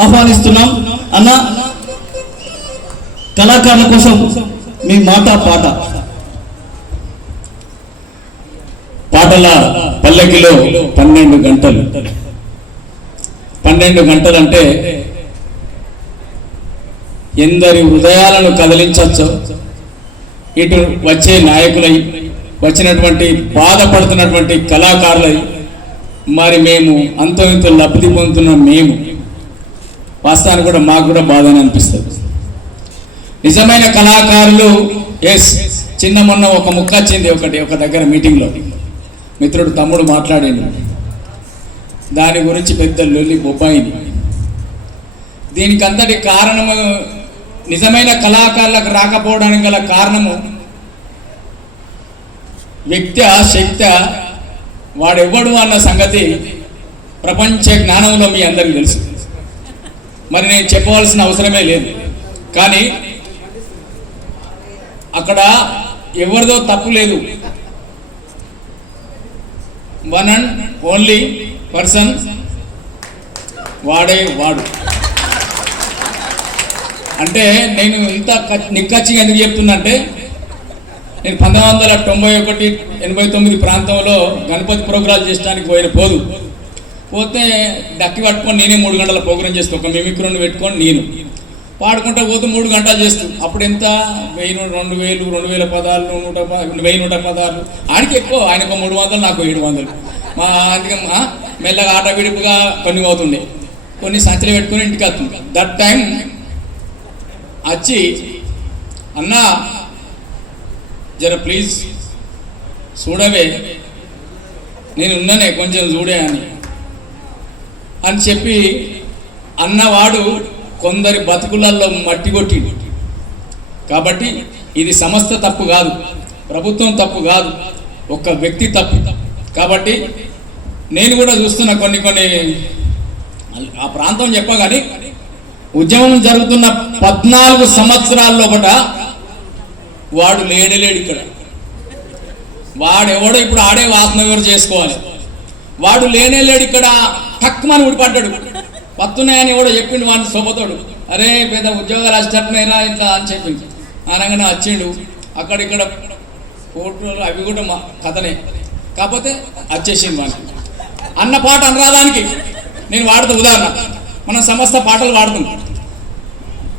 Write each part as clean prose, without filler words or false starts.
ఆహ్వానిస్తున్నాం. అన్న, కళాకారుల కోసం మీ మాట పాట. పాటల పల్లకిలో 12 గంటలు. 12 గంటలు అంటే ఎందరి హృదయాలను కదిలించవచ్చు. ఇటు వచ్చే నాయకులై, వచ్చినటువంటి బాధపడుతున్నటువంటి కళాకారులై, మరి మేము అంతో ఇంతో లబ్ధి పొందుతున్న మేము వాస్తవానికి కూడా మాకు కూడా బాధని అనిపిస్తుంది. నిజమైన కళాకారులు చిన్న మొన్న ఒక ముక్క వచ్చింది ఒక దగ్గర మీటింగ్లో, మిత్రుడు తమ్ముడు మాట్లాడిండు దాని గురించి, పెద్ద లొల్లి బొబ్బాయిని. దీనికి అంతటి కారణము, నిజమైన కళాకారులకు రాకపోవడానికి గల కారణము వ్యక్తి శక్తి వాడెవ్వడు అన్న సంగతి ప్రపంచ జ్ఞానంలో మీ అందరికీ తెలుసు. మరి నేను చెప్పవలసిన అవసరమే లేదు. కానీ అక్కడ ఎవరిదో తప్పు లేదు. వన్ అండ్ ఓన్లీ పర్సన్ వాడు. అంటే నేను ఇంత నిక్కచ్చిగా ఎందుకు చెప్తున్నా అంటే, నేను 1991-89 ప్రాంతంలో గణపతి ప్రోగ్రాం చేయడానికి పోతే డక్కి పట్టుకొని నేనే 3 గంటల ప్రోగ్రాం చేస్తూ, ఒక మిమిక్రోని పెట్టుకొని నేను పాడుకుంటా పోతే 3 గంటలు చేస్తూ. అప్పుడు ఎంత 1000, 2000, 2000 పదాలు, 1116. ఆడికి ఎక్కువ, ఆయనకు 300, నాకు 700. అందుకే మెల్లగా ఆట విడుపుగా కొన్ని అవుతుండే, కొన్ని సంచలు పెట్టుకొని ఇంటికి వస్తుంది. దట్ టైం వచ్చి, అన్నా జర ప్లీజ్ చూడవే, నేను ఉన్నానే, కొంచెం చూడే అని చెప్పి అన్నవాడు కొందరి బతుకులలో మట్టి కొట్టిండు. కాబట్టి ఇది సంస్థ తప్పు కాదు, ప్రభుత్వం తప్పు కాదు, ఒక వ్యక్తి తప్పు. కాబట్టి నేను కూడా చూస్తున్న కొన్ని ఆ ప్రాంతం చెప్పగాని, ఉద్యమం జరుగుతున్న 14 సంవత్సరాల్లో వాడు లేడలేడు ఇక్కడ. వాడెవడో ఇప్పుడు ఆడే వాసన ఎవరు చేసుకోవాలి. వాడు లేనేలేడు ఇక్కడ. తక్కువని ఊడిపడ్డాడు. పత్తున్నాయని ఎవడో చెప్పిండు, వాడిని సొబతోడు, అరే పెద్ద ఉద్యోగాలు వచ్చేటట్టున్నాయిరా ఇట్లా అని చెప్పింది. అనగానే వచ్చిండు. అక్కడిక్కడ ఫోటోలు అవి కూడా మా కథనే, కాకపోతే వచ్చేసింది వాడికి. అన్న పాట అనరాదానికి నేను వాడుతూ ఉదాహరణ, మనం సమస్త పాటలు వాడుతున్నాం.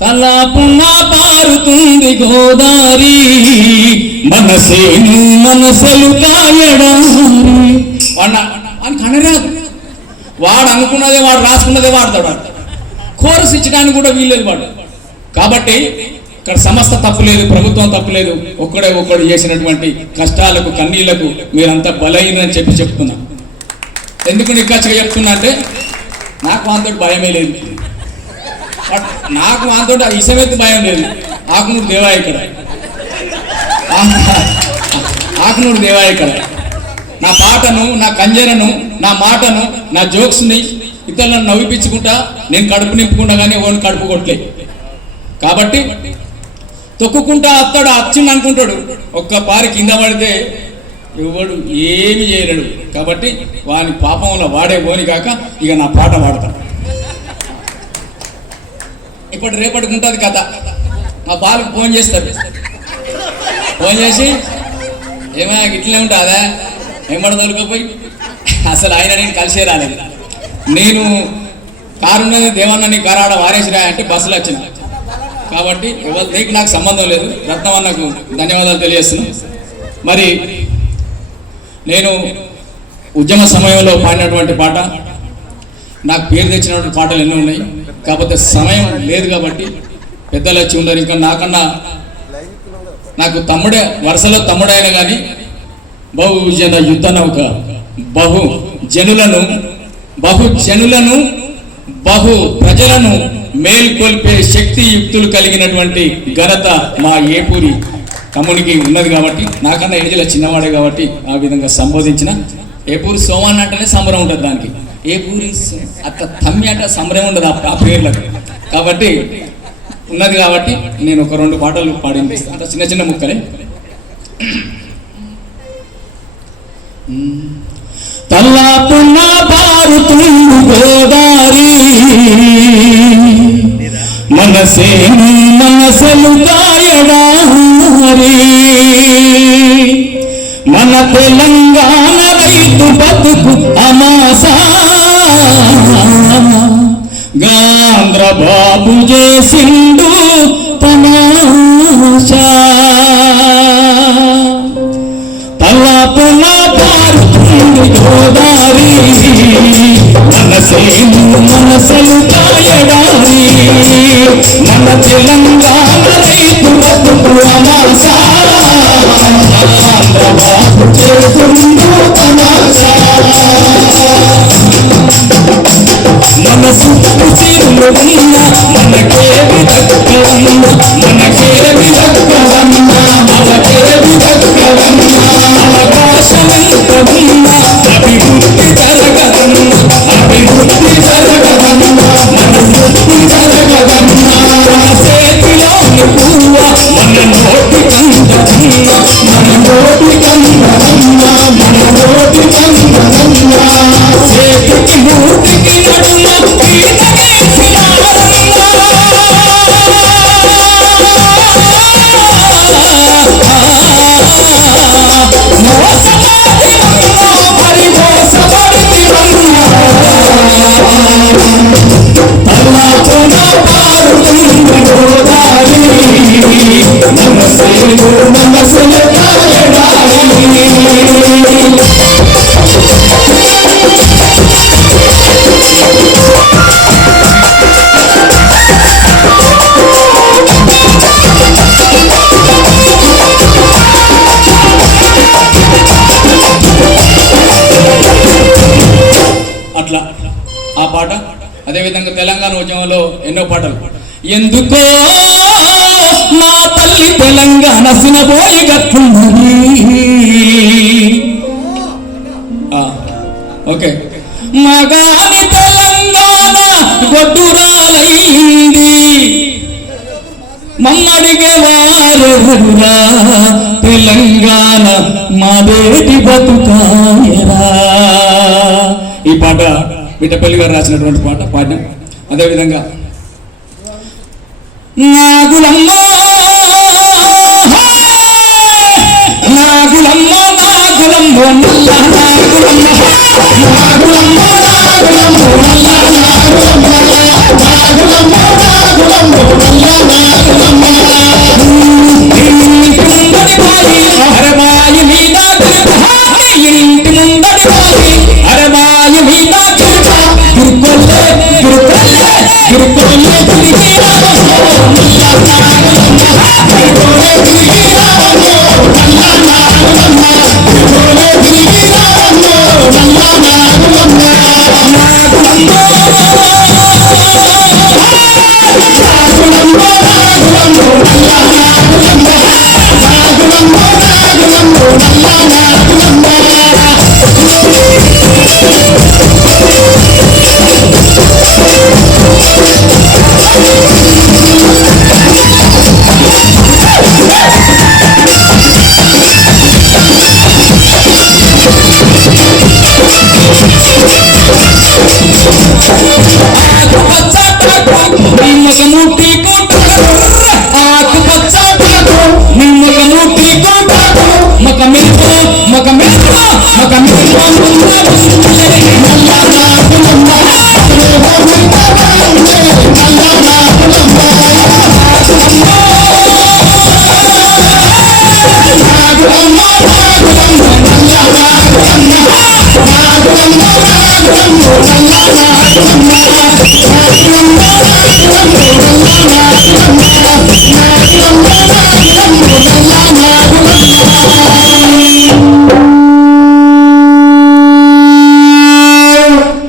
తలాపున పారుతుంది గోదారి, మనసేను మనసలు కాయడారి. వాడిని కనరాదు. వాడు అనుకున్నదే, వాడు రాసుకున్నదే వాడతాడు. కోరస్ ఇచ్చడానికి కూడా వీల్లేదు వాడు. కాబట్టి ఇక్కడ సంస్థ తప్పులేదు, ప్రభుత్వం తప్పులేదు. ఒక్కడు చేసినటువంటి కష్టాలకు, కన్నీళ్లకు మీరంతా బలైనని చెప్తున్నా. ఎందుకు నిక్కచ్చిగా చెప్తున్నా అంటే, నాకు వాంతోటి భయమే లేదు. నాకు వాంతోటి ఇసమెత్తి భయం లేదు. ఆకునూరు దేవా ఇక్కడ, ఆకునూరు దేవా ఇక్కడ. నా పాటను, నా కంజరను, నా మాటను, నా జోక్స్ని ఇతరులను నవ్విపించుకుంటా నేను కడుపు నింపుకుంటా, కానీ ఎవరిని కడుపు కొట్టలే. కాబట్టి తొక్కుకుంటా అత్తాడు, అచ్చింది అనుకుంటాడు. ఒక్క పారి కింద పడితే ఎవడు ఏమి చేయలేడు. కాబట్టి వాని పాపంలో వాడే పోని కాక ఇక నా పాట పాడతాడు. ఇప్పటి రేపటికి ఉంటుంది కథ. మా బాలకు ఫోన్ చేస్తారు. ఫోన్ చేసి, ఏమైనా ఇట్లనే ఉంటుందా, ఏమడ దొరికిపోయి అసలు ఆయన నేను కలిసే రాలేదు. నేను కారున్నది దేవన్న, నీ కారాడ వారేసిరా అంటే బస్సులు వచ్చింది. కాబట్టి నీకు నాకు సంబంధం లేదు. రత్నవన్నకు ధన్యవాదాలు తెలియజేస్తున్నాను. మరి నేను ఉద్యమ సమయంలో పాడినటువంటి పాట, నాకు పేరు తెచ్చినటువంటి పాటలు ఎన్నో ఉన్నాయి. కాకపోతే సమయం లేదు కాబట్టి పెద్దలు వచ్చి ఉండరు. ఇంకా నాకన్నా నాకు తమ్ముడే, వరుసలో తమ్ముడైనా కానీ బహుజన యుద్ధ నౌక, బహుజనులను బహు ప్రజలను మేల్కొల్పే శక్తి యుక్తులు కలిగినటువంటి ఘనత మా ఏపూరి తమ్మునికి ఉన్నది. కాబట్టి నాకన్నా ఎడిజిల చిన్నవాడే కాబట్టి ఆ విధంగా సంబోధించిన. ఏపూరి సోమాన్ అంటేనే సంబరం ఉంటుంది, దానికి ఏపూరి అత్త తమ్మి అంటే సంబరం ఉండదు ఆ పేర్లకు. కాబట్టి ఉన్నది కాబట్టి నేను ఒక 2 పాటలు పాడిస్తాను. అంత చిన్న చిన్న ముక్కలే. తల్లాపున పారుతుంది గోదారి, మనసేను మనసలు కాయడారి మన తెలంగాణ రైతు బతుకు అమాసా గాంధ్ర బాబు చేసిండు తమాషా తలపున పారుతుంది గోదారి మనసేను మనసలు కాయడారి మన తెలంగాణ రైతు బతుకు అమాసా గాంధ్ర బాబు చేసిండు తమాషా మనసు సిరులు ఉన్న మనకేవి దక్కవన్న మనకేవి దక్కవన్న మనకేవి దక్కవన్న అవకాశమెంత ఉన్న అభివృద్ధి జరగదన్న అభివృద్ధి జరగదన్న మన వృద్ధి జరగదన్న మన చేతిలోని పువ్వ మన నోటి కందదన్న మన నోటి కందదన్న మన నోటి కందదన్న చేతికి మూటికి నడుమ అట్లా ఆ పాట. అదేవిధంగా తెలంగాణ ఉద్యమంలో ఎన్నో పాటలు. ఎందుకో నా తల్లి తెలంగాణ సినబోయి గట్టున్నది. ఓకే. మగాని తెలంగాణ గొడ్డురాలైంది మమ్మడిగే వారెవరురా తెలంగాణ మాదేటి బతుకాయరా. ఈ పాట బిడ్డపల్లి గారు రాసినటువంటి పాట పాడినాం. అదేవిధంగా నాగులమ్మ నాగులమ్మ నాగులమ్మ నల్ల నాగులమ్మ నాగులమ్మ నాగులమ్మ నల్ల నాగులమ్మ నాగులమ్మ నాగులమ్మ నల్ల నాగులమ్మ ఇంటి ముందడి పోయి అరబాయి మీద ఇంటి ముందడి పోయి అరబాయి మీద గిరుకొల్లే గిరుకొల్లే గిరుకొల్లే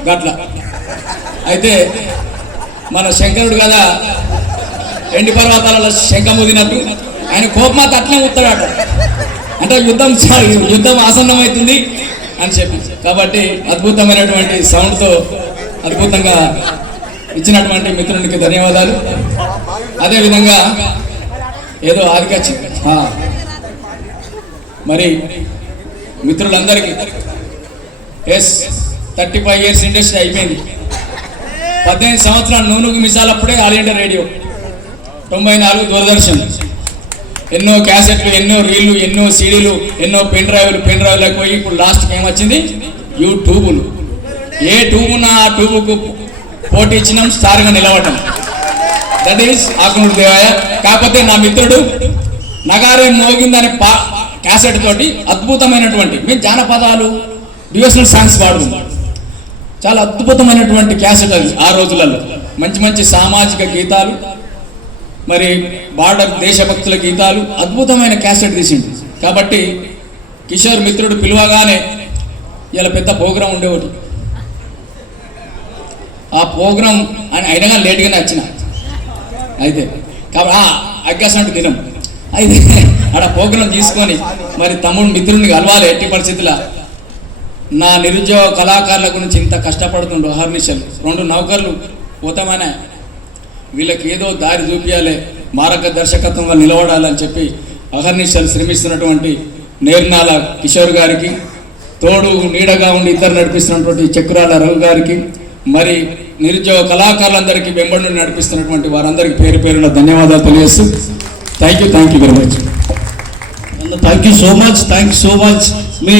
గట్ల. అయితే మన శంకరుడు కదా ఎండి పర్వతాలలో శంఖముదినట్టు ఆయన కోపమాత అట్లే ఉత్తాడట. అంటే యుద్ధం ఆసన్నమవుతుంది అని చెప్పి. కాబట్టి అద్భుతమైనటువంటి సౌండ్తో అద్భుతంగా ఇచ్చినటువంటి మిత్రునికి ధన్యవాదాలు. అదేవిధంగా ఏదో ఆదికచ్చి మరి మిత్రులందరికీ 35 years ఇండస్ట్రీ అయిపోయింది. 18 సంవత్సరాలు నూనెకు మిసాలప్పుడే ఆల్ ఇండియా రేడియో 94 దూరదర్శన్, ఎన్నో క్యాసెట్లు, ఎన్నో రీళ్లు, ఎన్నో సీడీలు, ఎన్నో పెన్ డ్రైవ్లకు పోయి ఇప్పుడు లాస్ట్కి ఏమొచ్చింది యూట్యూబులు. ఏ ట్యూబున్నా ఆ ట్యూబుకు పోటీ ఇచ్చినాం, స్టార్గా నిలవటం. That is Akunuru Devayya. కాకపోతే నా మిత్రుడు నగారే మోగిందనే క్యాసెట్ తోటి అద్భుతమైనటువంటి మేము జానపదాలు డివోషనల్ సాంగ్స్ పాడుతున్నాం. చాలా అద్భుతమైనటువంటి క్యాసెట్ అది. ఆ రోజులలో మంచి మంచి సామాజిక గీతాలు, మరి దేశభక్తుల గీతాలు, అద్భుతమైన క్యాసెట్ తీసిండు. కాబట్టి కిషోర్ మిత్రుడు పిలువగానే ఇలా పెద్ద ప్రోగ్రాం ఉండేవాడు. ఆ ప్రోగ్రాం అయినగా లేట్గానే వచ్చిన అయితే కాబట్టి అగ్గాసంటు దినం అయితే ఆడ ప్రోగ్రాం తీసుకొని మరి తమ్ముడు మిత్రుడిని కలవాలి. ఎట్టి పరిస్థితుల్లో నా నిరుద్యోగ కళాకారుల గురించి ఇంత కష్టపడుతుండ్రు అహర్నిశలు. 2 నౌకర్లు పోతామనే వీళ్ళకి ఏదో దారి చూపించాలి, మార్గదర్శకత్వంగా నిలబడాలని చెప్పి అహర్నిశలు శ్రమిస్తున్నటువంటి నేర్నాల కిషోర్ గారికి, తోడు నీడగా ఉండి ఇద్దరు నడిపిస్తున్నటువంటి చక్రాల రవి గారికి, మరి నిరుద్యోగ కళాకారులందరికీ వెంబడి నడిపిస్తున్నటువంటి వారందరికీ పేరు పేరున ధన్యవాదాలు తెలియజేస్తూ thank you very much. Thank you so much. Me